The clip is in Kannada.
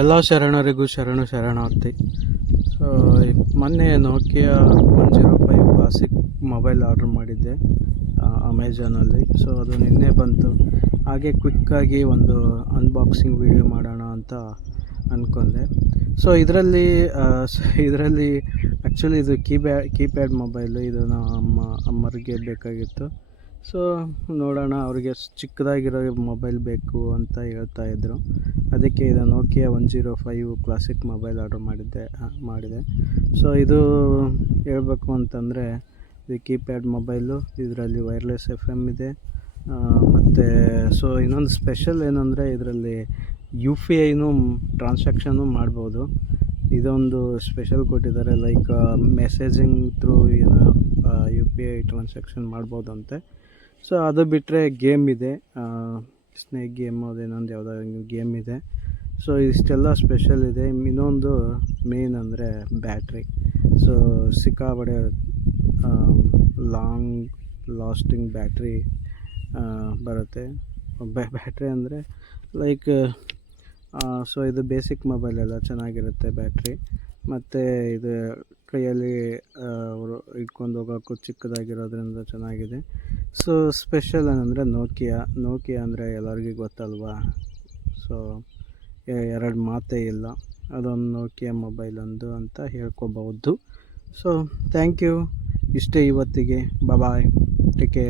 ಎಲ್ಲ ಶರಣರಿಗೂ ಶರಣಾರ್ಥಿ. ಸೊ ಮೊನ್ನೆ ನೋಕಿಯಾ 105 ಕ್ಲಾಸಿಕ್ ಮೊಬೈಲ್ ಆರ್ಡ್ರ್ ಮಾಡಿದ್ದೆ ಅಮೆಝಾನಲ್ಲಿ. ಸೊ ಅದು ನಿನ್ನೆ ಬಂತು. ಹಾಗೆ ಕ್ವಿಕ್ಕಾಗಿ ಒಂದು ಅನ್ಬಾಕ್ಸಿಂಗ್ ವಿಡಿಯೋ ಮಾಡೋಣ ಅಂತ ಅಂದ್ಕೊಂಡೆ. ಸೊ ಇದರಲ್ಲಿ ಆ್ಯಕ್ಚುಲಿ ಇದು ಕೀಪ್ಯಾಡ್ ಮೊಬೈಲು. ಇದು ನಮ್ಮ ಅಮ್ಮರಿಗೆ ಬೇಕಾಗಿತ್ತು. ಸೊ ನೋಡೋಣ, ಅವ್ರಿಗೆ ಚಿಕ್ಕದಾಗಿರೋ ಮೊಬೈಲ್ ಬೇಕು ಅಂತ ಹೇಳ್ತಾಯಿದ್ರು. ಅದಕ್ಕೆ ಇದು ನೋಕಿಯಾ 105 ಕ್ಲಾಸಿಕ್ ಮೊಬೈಲ್ ಆರ್ಡ್ರ್ ಮಾಡಿದೆ. ಸೊ ಇದು ಹೇಳಬೇಕು ಅಂತಂದರೆ ಇದು ಕೀಪ್ಯಾಡ್ ಮೊಬೈಲು. ಇದರಲ್ಲಿ ವೈರ್ಲೆಸ್ FM ಇದೆ. ಮತ್ತು ಸೊ ಇನ್ನೊಂದು ಸ್ಪೆಷಲ್ ಏನಂದರೆ ಇದರಲ್ಲಿ UPIನೂ ಟ್ರಾನ್ಸಾಕ್ಷನ್ನು ಮಾಡ್ಬೋದು. ಇದೊಂದು ಸ್ಪೆಷಲ್ ಕೊಟ್ಟಿದ್ದಾರೆ. ಲೈಕ್ ಮೆಸೇಜಿಂಗ್ ಥ್ರೂ ಏನೋ UPI ಟ್ರಾನ್ಸಾಕ್ಷನ್ ಮಾಡ್ಬೋದಂತೆ. ಸೊ ಅದು ಬಿಟ್ಟರೆ ಗೇಮ್ ಇದೆ, ಸ್ನೇಕ್ ಗೇಮ್ ಅದೇನೊಂದು ಯಾವುದೋ ಗೇಮ್ ಇದೆ. ಸೊ ಇಷ್ಟೆಲ್ಲ ಸ್ಪೆಷಲ್ ಇದೆ. ಇನ್ನೊಂದು ಮೇನ್ ಅಂದರೆ ಬ್ಯಾಟ್ರಿ. ಸೊ ಸಿಕ್ಕಾಪಟ್ಟೆ ಲಾಂಗ್ ಲಾಸ್ಟಿಂಗ್ ಬ್ಯಾಟ್ರಿ ಬರುತ್ತೆ. ಬ್ಯಾಟ್ರಿ ಅಂದರೆ ಲೈಕ್ ಸೊ ಇದು ಬೇಸಿಕ್ ಮೊಬೈಲ್ ಎಲ್ಲ ಚೆನ್ನಾಗಿರುತ್ತೆ ಬ್ಯಾಟ್ರಿ. ಮತ್ತು ಇದು ಕೈಯಲ್ಲಿ ಇಟ್ಕೊಂಡು ಹೋಗೋಕ್ಕೂ ಚಿಕ್ಕದಾಗಿರೋದ್ರಿಂದ ಚೆನ್ನಾಗಿದೆ. ಸೊ ಸ್ಪೆಷಲ್ ಏನಂದರೆ ನೋಕಿಯಾ ಅಂದರೆ ಎಲ್ಲರಿಗೂ ಗೊತ್ತಲ್ವಾ. ಸೊ ಎರಡು ಮಾತೇ ಇಲ್ಲ, ಅದೊಂದು ನೋಕಿಯಾ ಮೊಬೈಲ್ ಒಂದು ಅಂತ ಹೇಳ್ಕೊಬಹುದು. So thank you. ಇಷ್ಟೇ ಇವತ್ತಿಗೆ. Bye, take care.